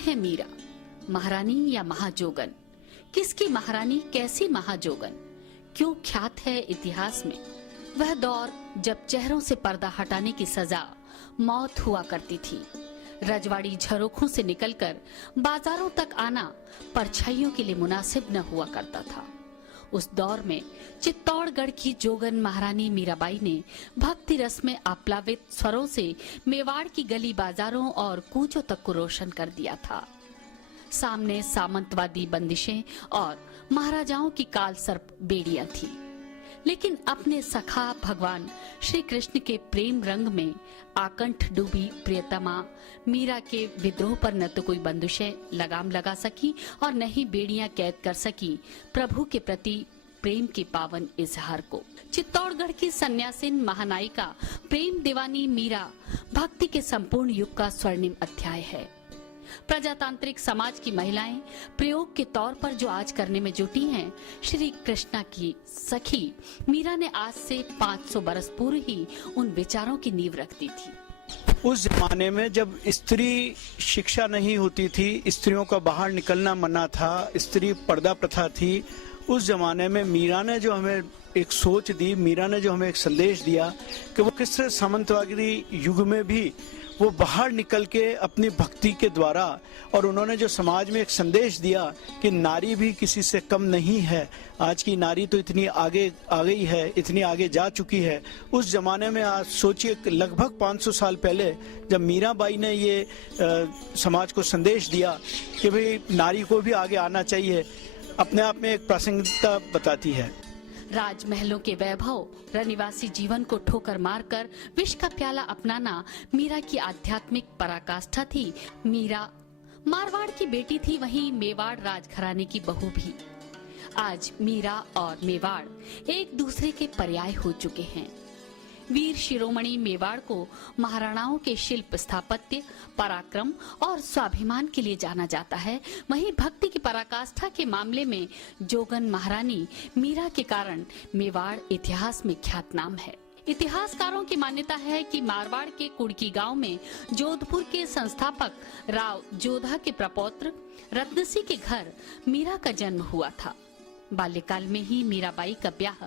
है मीरा, महारानी या महाजोगन? किसकी महारानी, कैसी महाजोगन? क्यों ख्यात है इतिहास में वह दौर जब चेहरों से पर्दा हटाने की सजा मौत हुआ करती थी। रजवाड़ी झरोखों से निकलकर बाजारों तक आना परछाइयों के लिए मुनासिब न हुआ करता था। उस दौर में चित्तौड़गढ़ की जोगन महारानी मीराबाई ने भक्ति रस में आप्लावित स्वरों से मेवाड़ की गली बाजारों और कूचों तक को रोशन कर दिया था। सामने सामंतवादी बंदिशें और महाराजाओं की काल सर्प बेड़ियां थी, लेकिन अपने सखा भगवान श्री कृष्ण के प्रेम रंग में आकंठ डूबी प्रियतमा मीरा के विद्रोह पर न तो कोई बंदिशें लगाम लगा सकी और न ही बेड़ियां कैद कर सकी प्रभु के प्रति प्रेम के पावन इजहार को। चित्तौड़गढ़ की सन्यासिन महानायिका प्रेम दीवानी मीरा भक्ति के संपूर्ण युग का स्वर्णिम अध्याय है। प्रजातांत्रिक समाज की महिलाएं प्रयोग के तौर पर जो आज करने में जुटी हैं, श्री कृष्णा की सखी मीरा ने आज से 500 बरस पूर्व ही उन विचारों की नींव रख दी थी। उस जमाने में जब स्त्री शिक्षा नहीं होती थी, स्त्रियों का बाहर निकलना मना था, स्त्री पर्दा प्रथा थी, उस जमाने में मीरा ने जो हमें एक सोच दी, मीरा ने जो हमें एक संदेश दिया कि वो किस तरह सामंतवादी युग में भी वो बाहर निकल के अपनी भक्ति के द्वारा, और उन्होंने जो समाज में एक संदेश दिया कि नारी भी किसी से कम नहीं है। आज की नारी तो इतनी आगे आ गई है, इतनी आगे जा चुकी है। उस जमाने में आज सोचिए लगभग 500 साल पहले जब मीराबाई ने ये समाज को संदेश दिया कि भाई नारी को भी आगे आना चाहिए, अपने आप में एक प्रासंगिकता बताती है। राजमहलों के वैभव, रनिवासी जीवन को ठोकर मारकर विष का प्याला अपनाना मीरा की आध्यात्मिक पराकाष्ठा थी। मीरा मारवाड़ की बेटी थी, वहीं मेवाड़ राजघराने की बहू भी। आज मीरा और मेवाड़ एक दूसरे के पर्याय हो चुके हैं। वीर शिरोमणि मेवाड़ को महाराणाओं के शिल्प, स्थापत्य, पराक्रम और स्वाभिमान के लिए जाना जाता है, वहीं भक्ति की पराकाष्ठा के मामले में जोगन महारानी मीरा के कारण मेवाड़ इतिहास में ख्यातनाम है। इतिहासकारों की मान्यता है कि मारवाड़ के कुड़की गांव में जोधपुर के संस्थापक राव जोधा के प्रपौत्र रत्नसी के घर मीरा का जन्म हुआ था। बाल्यकाल में ही मीराबाई का ब्याह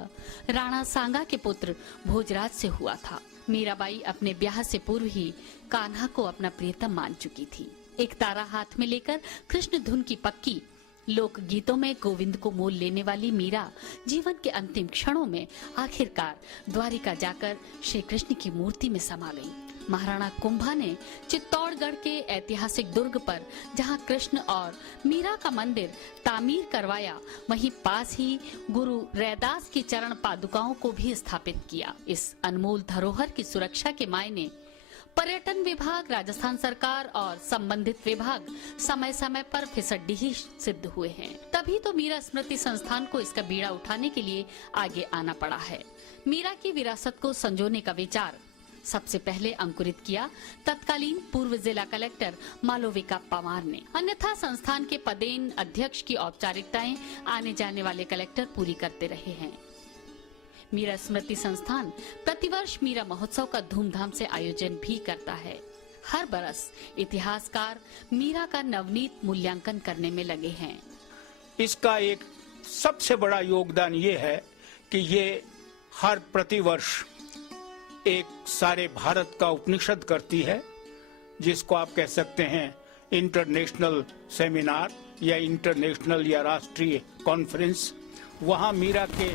राणा सांगा के पुत्र भोजराज से हुआ था। मीराबाई अपने ब्याह से पूर्व ही कान्हा को अपना प्रियतम मान चुकी थी। एक तारा हाथ में लेकर कृष्ण धुन की पक्की लोक गीतों में गोविंद को मोल लेने वाली मीरा जीवन के अंतिम क्षणों में आखिरकार द्वारिका जाकर श्री कृष्ण की मूर्ति में समा गई। महाराणा कुंभा ने चित्तौड़गढ़ के ऐतिहासिक दुर्ग पर जहां कृष्ण और मीरा का मंदिर तामीर करवाया, वहीं पास ही गुरु रैदास की चरण पादुकाओं को भी स्थापित किया। इस अनमोल धरोहर की सुरक्षा के मायने पर्यटन विभाग, राजस्थान सरकार और संबंधित विभाग समय समय पर फिसड्डी सिद्ध हुए हैं। तभी तो मीरा स्मृति संस्थान को इसका बीड़ा उठाने के लिए आगे आना पड़ा है। मीरा की विरासत को संजोने का विचार सबसे पहले अंकुरित किया तत्कालीन पूर्व जिला कलेक्टर मालोविका पवार ने। अन्यथा संस्थान के पदेन अध्यक्ष की औपचारिकताएं आने जाने वाले कलेक्टर पूरी करते रहे हैं। मीरा स्मृति संस्थान प्रतिवर्ष मीरा महोत्सव का धूमधाम से आयोजन भी करता है। हर बरस इतिहासकार मीरा का नवनीत मूल्यांकन करने में लगे हैं। इसका एक सबसे बड़ा योगदान ये है कि ये हर प्रतिवर्ष एक सारे भारत का उपनिषद करती है, जिसको आप कह सकते हैं इंटरनेशनल सेमिनार या इंटरनेशनल या राष्ट्रीय कॉन्फ्रेंस। वहां मीरा के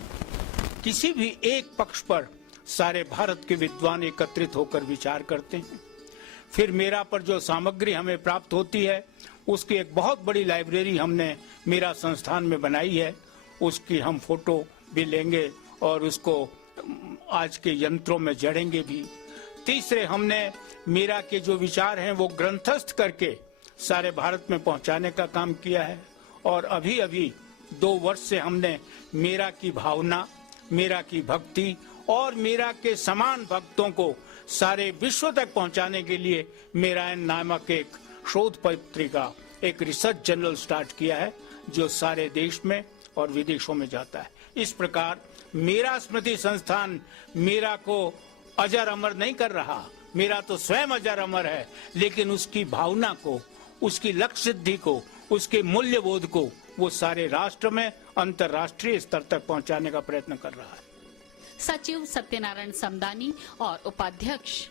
किसी भी एक पक्ष पर सारे भारत के विद्वान एकत्रित होकर विचार करते हैं। फिर मीरा पर जो सामग्री हमें प्राप्त होती है, उसकी एक बहुत बड़ी लाइब्रेरी हमने मीरा संस्थान में बनाई है। उसकी हम फोटो भी लेंगे और उसको आज के यंत्रों में जड़ेंगे भी। तीसरे, हमने मीरा के जो विचार हैं वो ग्रंथस्थ करके सारे भारत में पहुंचाने का काम किया है। और अभी अभी 2 वर्ष से हमने मीरा की भावना, मीरा की भक्ति और मीरा के समान भक्तों को सारे विश्व तक पहुंचाने के लिए मीरायन नामक एक शोध पत्रिका, एक रिसर्च जर्नल स्टार्ट किया है, जो सारे देश में और विदेशों में जाता है। इस प्रकार मीरा स्मृति संस्थान मीरा को अजर अमर नहीं कर रहा, मीरा तो स्वयं अजर अमर है, लेकिन उसकी भावना को, उसकी लक्ष्य सिद्धि को, उसके मूल्यबोध को वो सारे राष्ट्र में अंतर्राष्ट्रीय स्तर तक पहुंचाने का प्रयत्न कर रहा है। सचिव सत्यनारायण समदानी और उपाध्यक्ष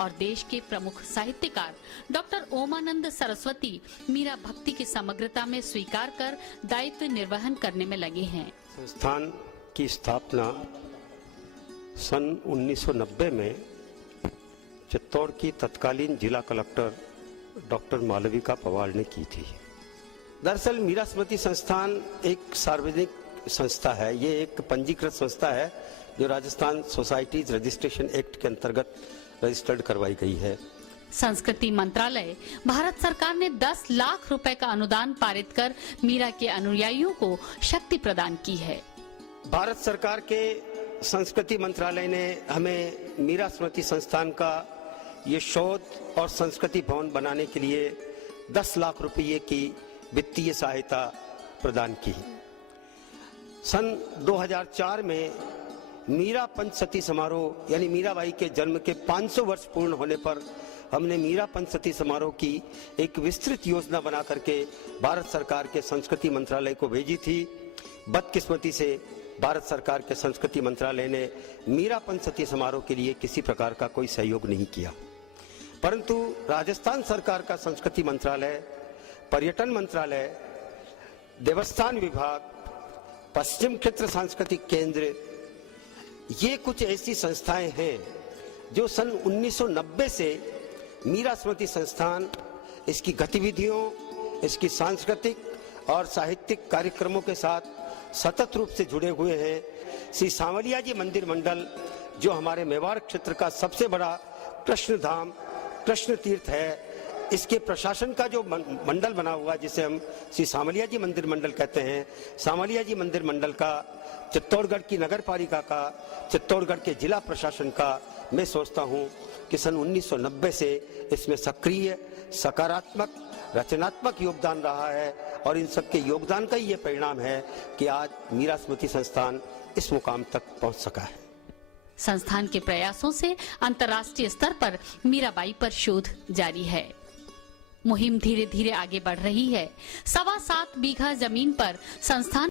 और देश के प्रमुख साहित्यकार डॉक्टर ओमानंद सरस्वती मीरा भक्ति की समग्रता में स्वीकार कर दायित्व निर्वहन करने में लगे हैं। संस्थान की स्थापना सन 1990 में चित्तौड़ की तत्कालीन जिला कलेक्टर डॉक्टर मालविका पवार ने की थी। दरअसल मीरा स्मृति संस्थान एक सार्वजनिक संस्था है। ये एक पंजीकृत संस्था है जो राजस्थान सोसाइटीज रजिस्ट्रेशन एक्ट के अंतर्गत रजिस्टर्ड करवाई गई है। संस्कृति मंत्रालय भारत सरकार ने 10 लाख रुपए का अनुदान पारित कर मीरा के अनुयायियों को शक्ति प्रदान की है। भारत सरकार के संस्कृति मंत्रालय ने हमें मीरा स्मृति संस्थान का ये शोध और संस्कृति भवन बनाने के लिए 10 लाख रुपये की वित्तीय सहायता प्रदान की। सन 2004 में मीरा पंचसती समारोह यानी मीराबाई के जन्म के 500 वर्ष पूर्ण होने पर हमने मीरा पंचसती समारोह की एक विस्तृत योजना बना करके भारत सरकार के संस्कृति मंत्रालय को भेजी थी। बदकिस्मती से भारत सरकार के संस्कृति मंत्रालय ने मीरा पंचसती समारोह के लिए किसी प्रकार का कोई सहयोग नहीं किया, परंतु राजस्थान सरकार का संस्कृति मंत्रालय, पर्यटन मंत्रालय, देवस्थान विभाग, पश्चिम क्षेत्र सांस्कृतिक केंद्र, ये कुछ ऐसी संस्थाएं हैं जो सन 1990 से मीरा स्मृति संस्थान, इसकी गतिविधियों, इसकी सांस्कृतिक और साहित्यिक कार्यक्रमों के साथ सतत रूप से जुड़े हुए हैं। श्री सांवलिया जी मंदिर मंडल जो हमारे मेवाड़ क्षेत्र का सबसे बड़ा कृष्ण धाम, कृष्ण तीर्थ है, इसके प्रशासन का जो मंडल बना हुआ जिसे हम श्री सांवलिया जी मंदिर मंडल कहते हैं, सांवलिया जी मंदिर मंडल का, चित्तौड़गढ़ की नगर पालिका का, चित्तौड़गढ़ के जिला प्रशासन का, मैं सोचता हूं कि सन 1990 से इसमें सक्रिय, सकारात्मक, रचनात्मक योगदान रहा है और इन सबके योगदान का ही ये परिणाम है कि आज मीरा स्मृति संस्थान इस मुकाम तक पहुंच सका है। संस्थान के प्रयासों से अंतर्राष्ट्रीय स्तर पर मीराबाई पर शोध जारी है। मुहिम धीरे धीरे आगे बढ़ रही है। 7.25 बीघा जमीन पर संस्थान